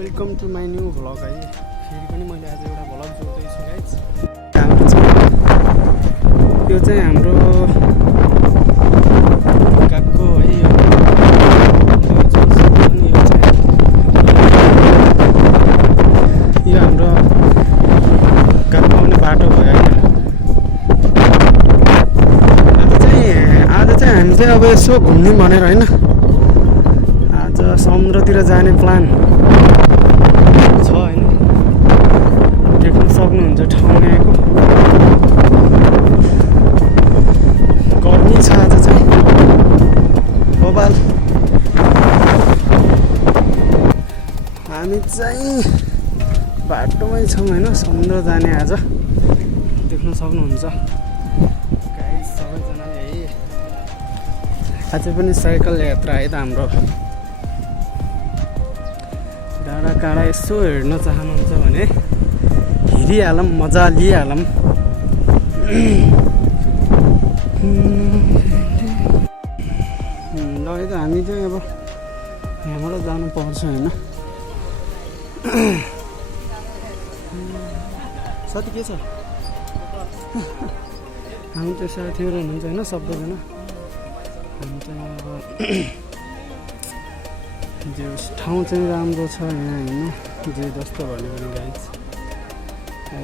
Welcome to my new vlog है। फेरि पनि मैले आज एउटा भ्लग जोड्दैछु गाइज। यो चाहिँ हाम्रो कागको है, यो हाम्रो कागको आउने बाटो भयो होइन। आज चाहिँ हामी चाहिँ अब यसो घुम्ने भनेर होइन, आज समुद्रतिर जाने प्लान छ होइन। देख्न सक्नुहुन्छ ठाउँ यहाँको गर्मी छ आज चाहिँ बबाल। हामी चाहिँ बाटोमै छौँ होइन, समुद्र जाने आज। देख्न सक्नुहुन्छ गाइस सबैजनाले है। आज पनि साइकल यात्रा है त हाम्रो। डाँडा काँडा यसो हेर्न चाहनुहुन्छ भने हिँडिहालौँ, मजा लिइहालौँ। ल त हामी चाहिँ अब यहाँबाट जानुपर्छ होइन। साथी के छ? हामी त्यो साथीहरू हुनुहुन्छ होइन सबैजना। हामी चाहिँ अब जो ठाउँ चाहिँ राम्रो छ यहाँ होइन, जे जस्तो भन्यो भने गाइज है।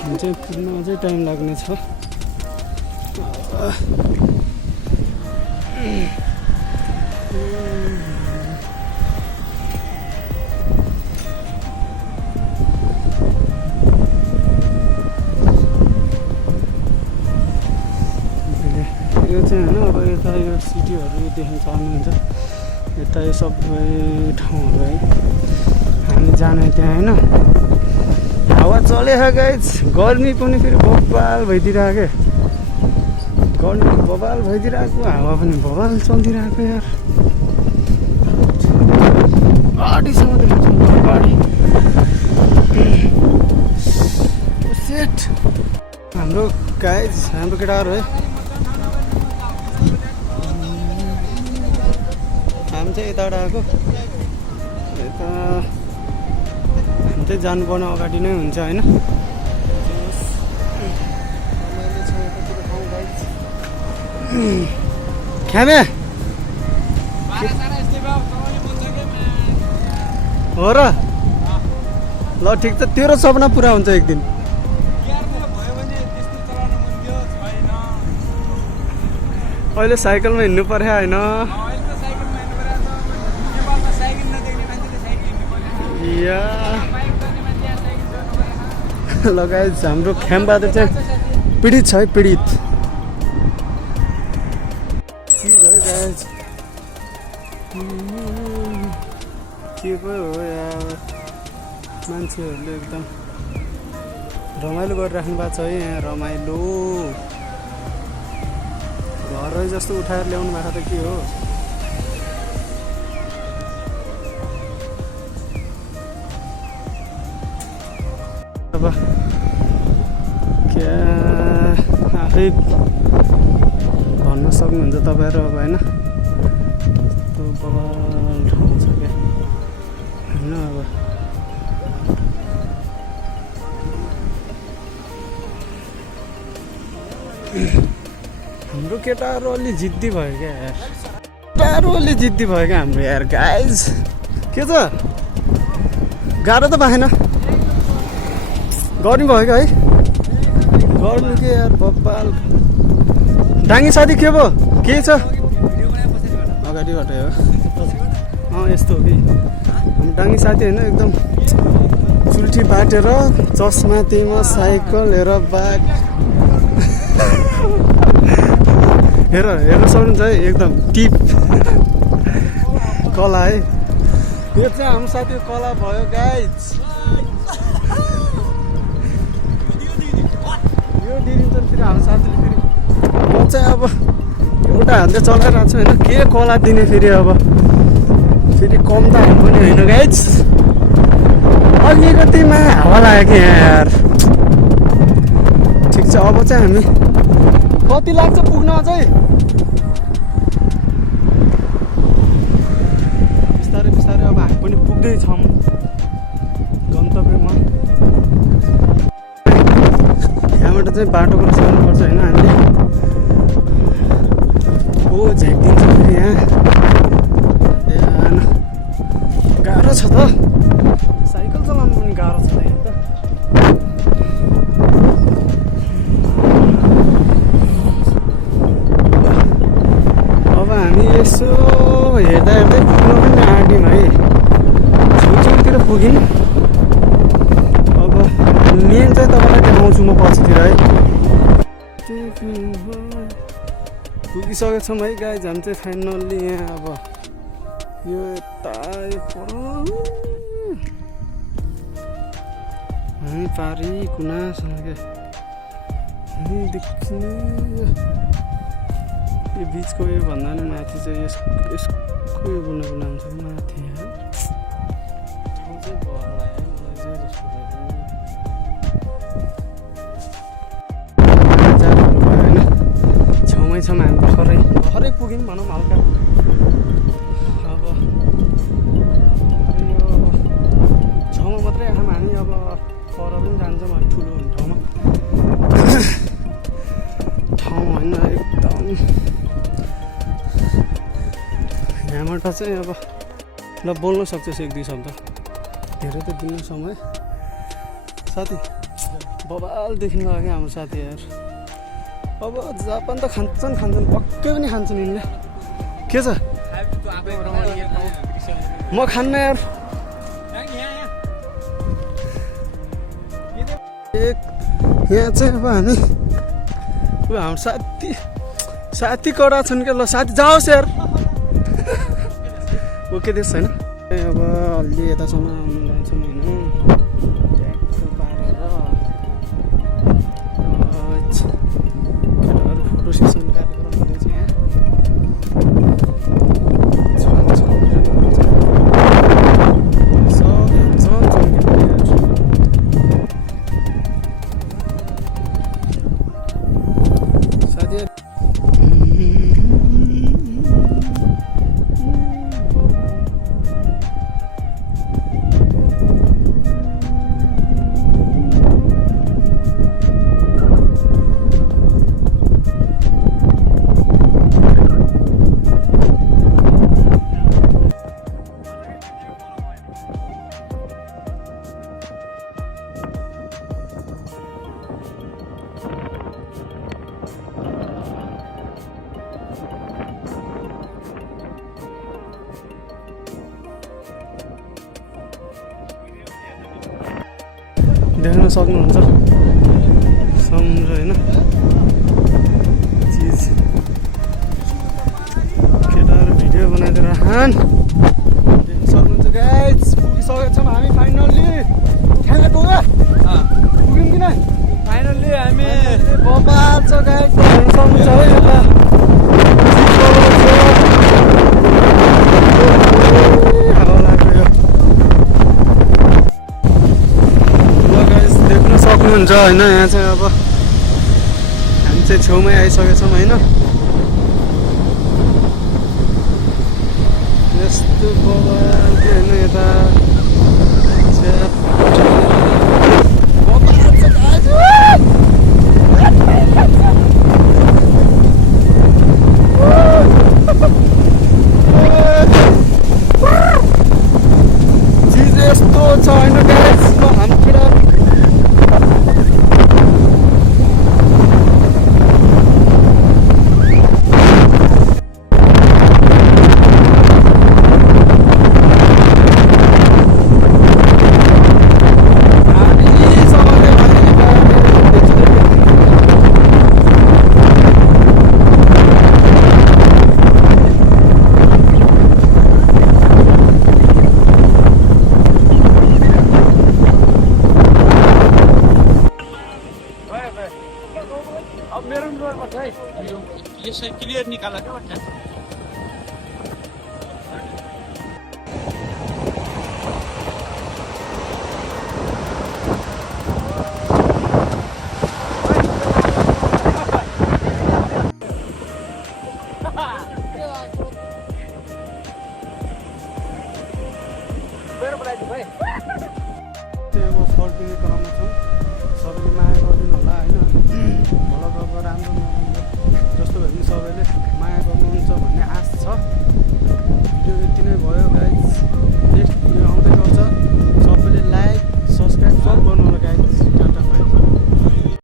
हामी चाहिँ पुग्न अझै टाइम लाग्ने छ। यो चाहिँ होइन, अब यता यो सिटीहरू देख्न चाहनुहुन्छ, यता यो सबै ठाउँहरू है। हामी जाने त्यहाँ होइन, हावा चलेको गाइज। गर्मी पनि फेरि बबाल भइदिरहेको, गर्मी बबाल भइदिरहेको, हावा पनि बबाल चलिदिरहेको यार। गाडीसँग देख्छ गाडी सेट हाम्रो गाइज, हाम्रो केटाहरू है। हामी चाहिँ यताबाट आएको, यता हामी चाहिँ जानुपर्ने अगाडि नै हुन्छ होइन। ख्यामे हो र? ल ठिक छ, तेरो सपना पुरा हुन्छ एक दिन। अहिले साइकलमा हिँड्नु पर्यो होइन। लगायत हाम्रो ख्यामबहादुर चाहिँ पीडित छ है, पीडित चिज है गाइज। के पो हो यार, मान्छेहरूले एकदम रमाइलो गरिराख्नु भएको छ है यहाँ। रमाइलो घरै जस्तो उठाएर ल्याउनु भएको त के हो। अब क्या आफै भन्न सक्नुहुन्छ तपाईँहरू अब होइन। यस्तो बबाल ठाउँ छ क्या होइन। अब हाम्रो केटाहरू अलि जिद्दी भयो क्या यार, केटाहरू अलि जिद्दी भयो क्या हाम्रो यार गाइज। के छ गाह्रो त भएन, गर्मी भयो क्या है। गर्मी के यार बब्बाल। डाङ्गी साथी के भयो, के छ? अगाडिबाट हो यस्तो हो कि हाम्रो डाङ्गी साथी होइन, एकदम चुल्ठी बाटेर चस्मा त्यहीमा साइकल हेर बाइक हेर हेर्न सक्नुहुन्छ है, एकदम टिप कला है। यो चाहिँ हाम्रो साथीको कला भयो गाइज। यो दिन्छ फेरि हाम्रो साथीले फेरि। म चाहिँ अब एउटा हातले चलाइरहेको छु होइन, के कला दिने फेरि। अब फेरि कम त हामी पनि होइन गाइज। अलिकतिमा हावा लाग्यो कि यहाँ यार। ठिक छ, अब चाहिँ हामी कति लाग्छ पुग्न अझै? बिस्तारै बिस्तारै अब हामी पनि पुग्दैछौँ गन्तव्यमा। यहाँबाट चाहिँ बाटो क्रस गर्नुपर्छ होइन हामीले। ओ झ्याकिदिन्छ फेरि यहाँ। गाह्रो छ त, साइकल चलाउनु पनि गाह्रो छ यहाँ त। अब हामी यसो हेर्दा हेर्दै पुग्नु पनि आँट्यौँ है, छेउछेउतिर पुग्यौँ। अब मेन चाहिँ तपाईँलाई देखाउँछु म पछितिर है। पुगिसकेको छौँ है गाइज, हामी चाहिँ फाइनल्ली यहाँ। अब यो यता पर हामी पारी कुनासँग यहाँदेखि यो बिचको यो भन्दा नि माथि चाहिँ यसको यो गुनाको नाम छ माथि ठाउँ चाहिँ भर लाग्यो मलाई चाहिँ जस्तो जाडोहरू भयो होइन। छेउमै छौँ हामी, भर्खरै पुग्यौँ भनौँ हल्का। अब यो छेउमा मात्रै आयौँ हामी, अब पर पनि जान्छौँ अलिक ठुलो ठाउँमा। ठाउँ होइन एकदम यहाँबाट चाहिँ। अब ल बोल्न सक्छस् एक दुई शब्द, धेरै त दिनु समय। साथी बबाल देखिन लाग्यो क्या हाम्रो साथीहरू। अब जापान त खान्छन् पक्कै पनि खान्छन् यिनले। के छ म खान्न यार। एक यहाँ चाहिँ अब हामी हाम्रो साथी कडा छन् क्या। ल साथी जाओस् यार। ओके देश छैन अब अलि यतासम्म आउनु जान्छौँ होइन। ट्याक्क पारेर केटाहरू फोटो सेसन कार्यक्रम हुँदैछ यहाँ। देख्न सक्नुहुन्छ समुद्र होइन। चिज केटाहरू भिडियो बनाइदिएर देख्न सक्नुहुन्छ गाइज। पुगिसकेको छौँ हामी फाइनल्ली। खेल्ने पुग्यो पुग्यौँ किन फाइनल्ली हामी। बबाल छ गाइज, हेर्न सक्नुहुन्छ है यता हुन्छ होइन। यहाँ चाहिँ अब हामी चाहिँ छेउमै आइसकेको छौँ होइन। यस्तो बबाल के होइन यता चिज यस्तो छ होइन गाइस। हाम्रो ये क्लियर निकाला क्या बच्चा? मेरो चाहिँ अब फर्किने क्रममा छौँ सबैले